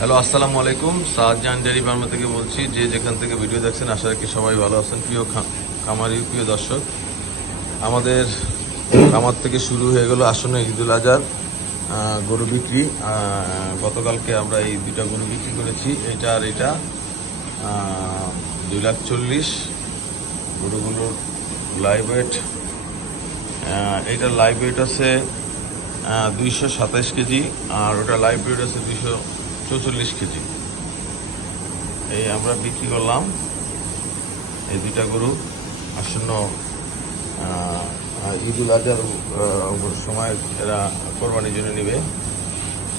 Hello, আসসালামু আলাইকুম। Shahjahan dairy farm থেকে বলছি। যে যেখান থেকে ভিডিও দেখছেন, আশা রাখি সবাই ভালো আছেন। প্রিয় খামারি, প্রিয় দর্শক, আমাদের খামার থেকে শুরু হয়ে গেল আসন্ন ঈদুল আজহার গরু বিক্রি। গতকালকে আমরা এই দুইটা গরু বিক্রি করেছি, এটা আর এটা। 2,40,000 গরুগুলোর লাইভ ওয়েট। এইটার লাইভ ওয়েট আছে 227 কেজি, আর ওটা লাইভ ওয়েট আছে 244 কেজি। এই আমরা বিক্রি করলাম এই দুইটা গরু আসন্ন ঈদুল আজহার সময় এরা কোরবানির জন্য নেবে।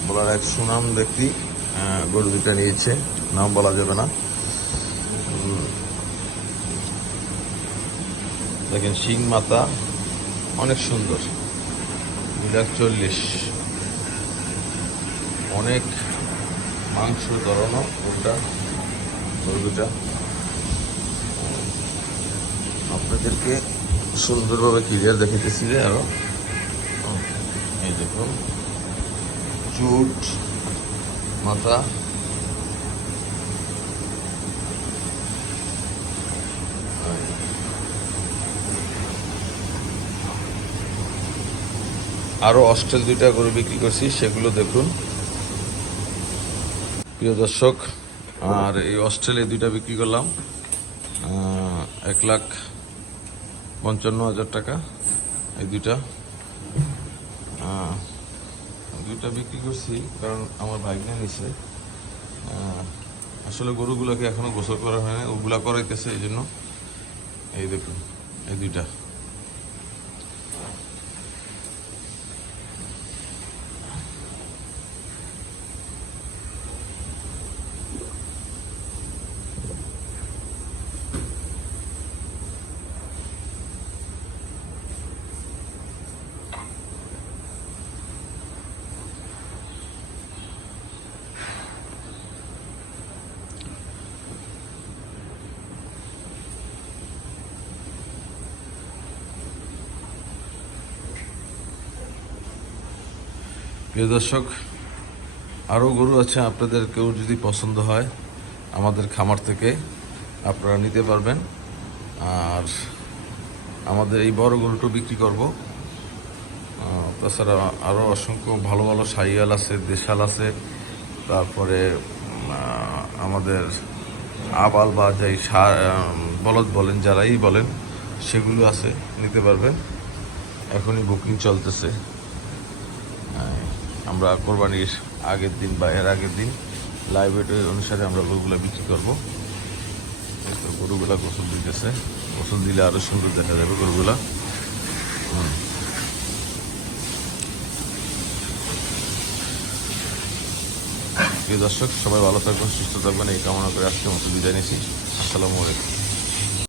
বলার এক সুনাম ব্যক্তি গরু দুটা নিয়েছে, নাম বলা যাবে না। দেখেন, শিং মাথা অনেক সুন্দর। 2,40,000, অনেক মাংস ধরানো গরুটা। গরু দুটা আপনাদেরকে সুন্দরভাবে ক্লিয়ার দেখাইতেছি যে আরো। এই দেখুন, চুট মাথা, আরো অস্ট্রেল দুইটা গরু বিক্রি করছি, সেগুলো দেখুন প্রিয় দর্শক। আর এই অস্ট্রেলিয়া দুইটা বিক্রি করলাম 1,55,000 টাকা। এই দুইটা বিক্রি করছি কারণ আমার ভাগ্নে নিছে। আসলে গরুগুলোকে এখনো গোসল করা হয় না, ওগুলা করাইতেছে, এই জন্য। এই দেখুন, এই দুইটা। প্রিয় দর্শক, আরও গরু আছে, আপনাদের কেউ যদি পছন্দ হয় আমাদের খামার থেকে আপনারা নিতে পারবেন। আর আমাদের এই বড় গরুটা বিক্রি করব। তাছাড়া আরও অসংখ্য ভালো ভালো শাহিয়াল আছে, দেশাল আছে, তারপরে আমাদের আবাল বা যাই বলদ বলেন, যারাই বলেন, সেগুলো আছে, নিতে পারবেন। এখনই বুকিং চলতেছে। আমরা কোরবানির আগের দিন বা এর আগের দিন লাইভ ওয়েট অনুসারে আমরা গরুগুলো বিক্রি করবো। গরুগুলা গোসল দিতেছে, গোসল দিলে আরো সুন্দর দেখা যাবে গরুগুলা। প্রিয় দর্শক, সবাই ভালো থাকবেন, সুস্থ থাকবেন, এই কামনা করে আজকের মতো বিদায় নিচ্ছি। আসসালামু আলাইকুম।